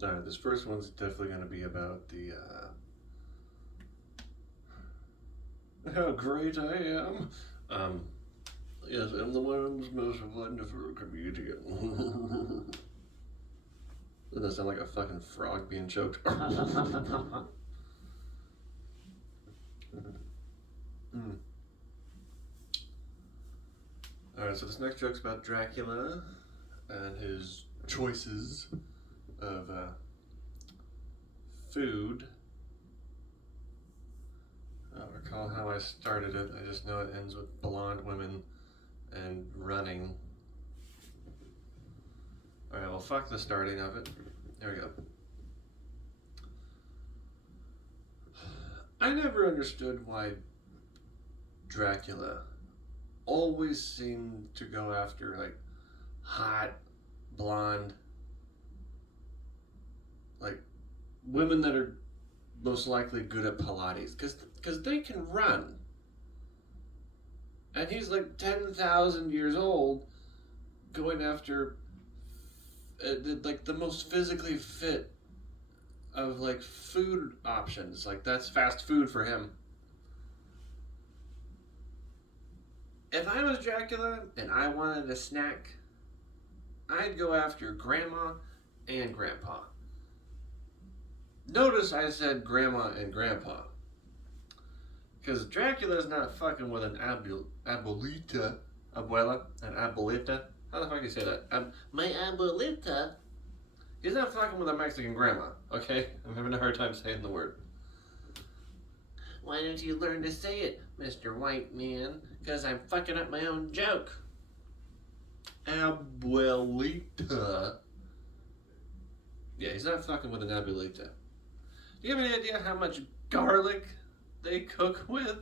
Alright, this first one's definitely going to be about the, how great I am. Um, yes, I'm the world's most wonderful comedian. Doesn't that sound like a fucking frog being choked? Mm. Alright, so this next joke's about Dracula and his choices of food. I don't recall how I started it. I just know it ends with blonde women and running. Alright, well, fuck the starting of it. There we go. I never understood why Dracula always seemed to go after, like, hot, blonde, like, women that are most likely good at Pilates. Because they can run. And he's like 10,000 years old going after like the most physically fit of like food options. Like that's fast food for him. If I was Dracula and I wanted a snack, I'd go after grandma and grandpa. Notice I said grandma and grandpa. Because Dracula's not fucking with an abuelita, abuela, an abuelita. How the fuck do you say that? My abuelita. He's not fucking with a Mexican grandma, okay? I'm having a hard time saying the word. Why don't you learn to say it, Mr. White Man? Because I'm fucking up my own joke. Abuelita. Yeah, he's not fucking with an abuelita. Do you have any idea how much garlic they cook with?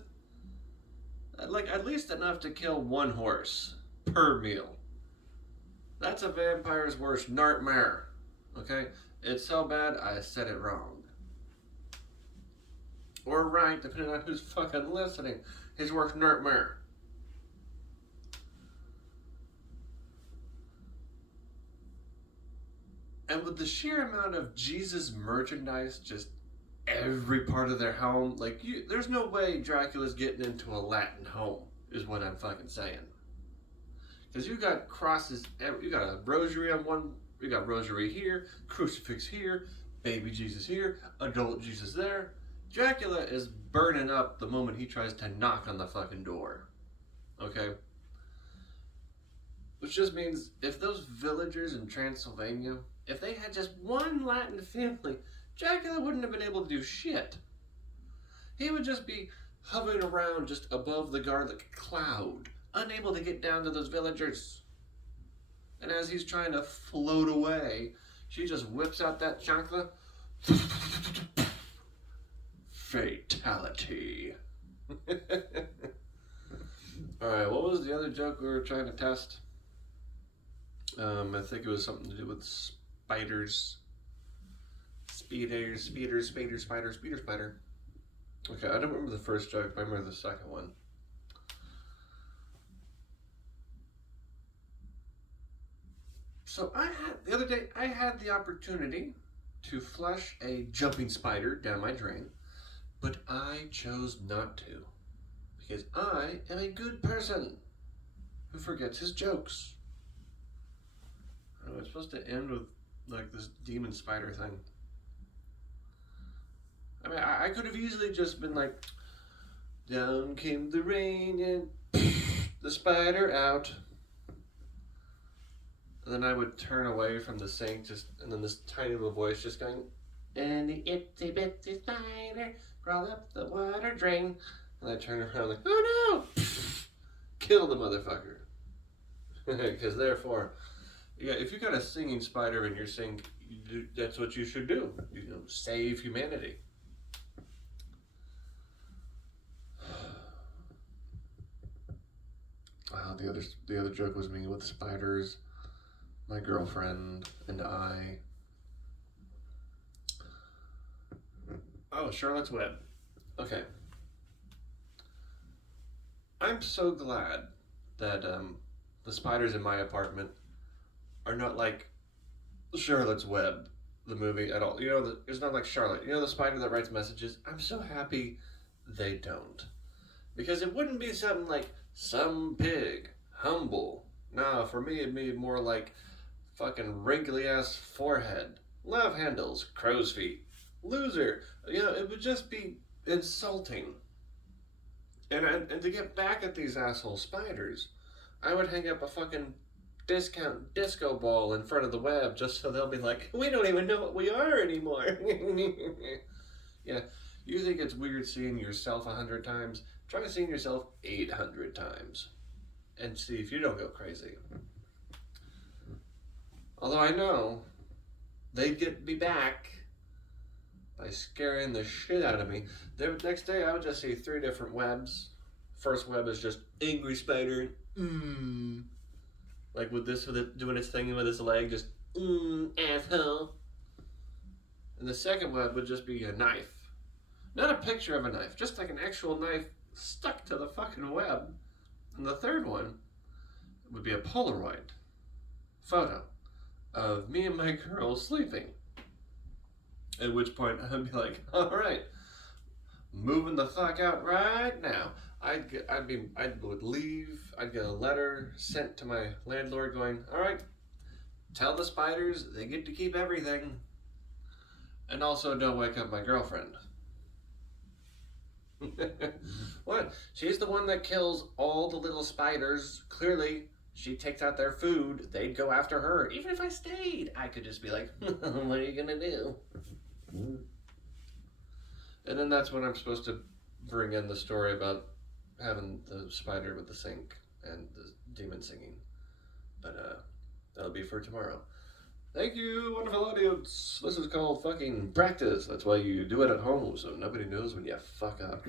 Like, at least enough to kill one horse per meal. That's a vampire's worst nightmare. Okay? It's so bad, I said it wrong. Or right, depending on who's fucking listening. His worst nightmare. And with the sheer amount of Jesus merchandise just every part of their home, like, there's no way Dracula's getting into a Latin home, is what I'm fucking saying. Because you got crosses, you got a rosary on one, you got rosary here, crucifix here, baby Jesus here, adult Jesus there. Dracula is burning up the moment he tries to knock on the fucking door. Okay? Which just means if those villagers in Transylvania, if they had just one Latin family, Dracula wouldn't have been able to do shit. He would just be hovering around just above the garlic cloud, unable to get down to those villagers. And as he's trying to float away, she just whips out that chancla. Fatality. Alright, what was the other joke we were trying to test? I think it was something to do with spiders. Speeder. Okay, I don't remember the first joke, but I remember the second one. So the other day, I had the opportunity to flush a jumping spider down my drain, but I chose not to, because I am a good person who forgets his jokes. I was supposed to end with like this demon spider thing. I mean, I could have easily just been like, down came the rain and the spider out. And then I would turn away from the sink, and then this tiny little voice just going, and the itsy bitsy spider crawled up the water drain. And I turn around like, oh no! Kill the motherfucker. Because therefore, yeah, if you got a singing spider in your sink, that's what you should do. You know, save humanity. Wow, the other joke was me with spiders, my girlfriend, and I. Oh, Charlotte's Web. Okay. I'm so glad that the spiders in my apartment are not like Charlotte's Web the movie at all. It's not like Charlotte. The spider that writes messages? I'm so happy they don't. Because it wouldn't be something like, some pig, humble. Nah, for me it'd be more like, fucking wrinkly ass forehead, love handles, crow's feet, loser. It would just be insulting. And to get back at these asshole spiders, I would hang up a fucking discount disco ball in front of the web just so they'll be like, we don't even know what we are anymore. Yeah, you think it's weird seeing yourself 100 times? Try seeing yourself 800 times and see if you don't go crazy. Although I know they'd get me back by scaring the shit out of me. The next day I would just see 3 different webs. First web is just angry spider. Like with it doing its thing with its leg, just asshole. And the second web would just be a knife. Not a picture of a knife, just like an actual knife stuck to the fucking web. And the third one would be a Polaroid photo of me and my girl sleeping. At which point I'd be like, all right, moving the fuck out right now. I would leave. I'd get a letter sent to my landlord going, all right, tell the spiders they get to keep everything. And also don't wake up my girlfriend. What? She's the one that kills all the little spiders. Clearly, she takes out their food. They'd go after her. Even if I stayed, I could just be like, what are you gonna do? And then that's when I'm supposed to bring in the story about having the spider with the sink and the demon singing. But that'll be for tomorrow. Thank you, wonderful audience. This is called fucking practice. That's why you do it at home, so nobody knows when you fuck up.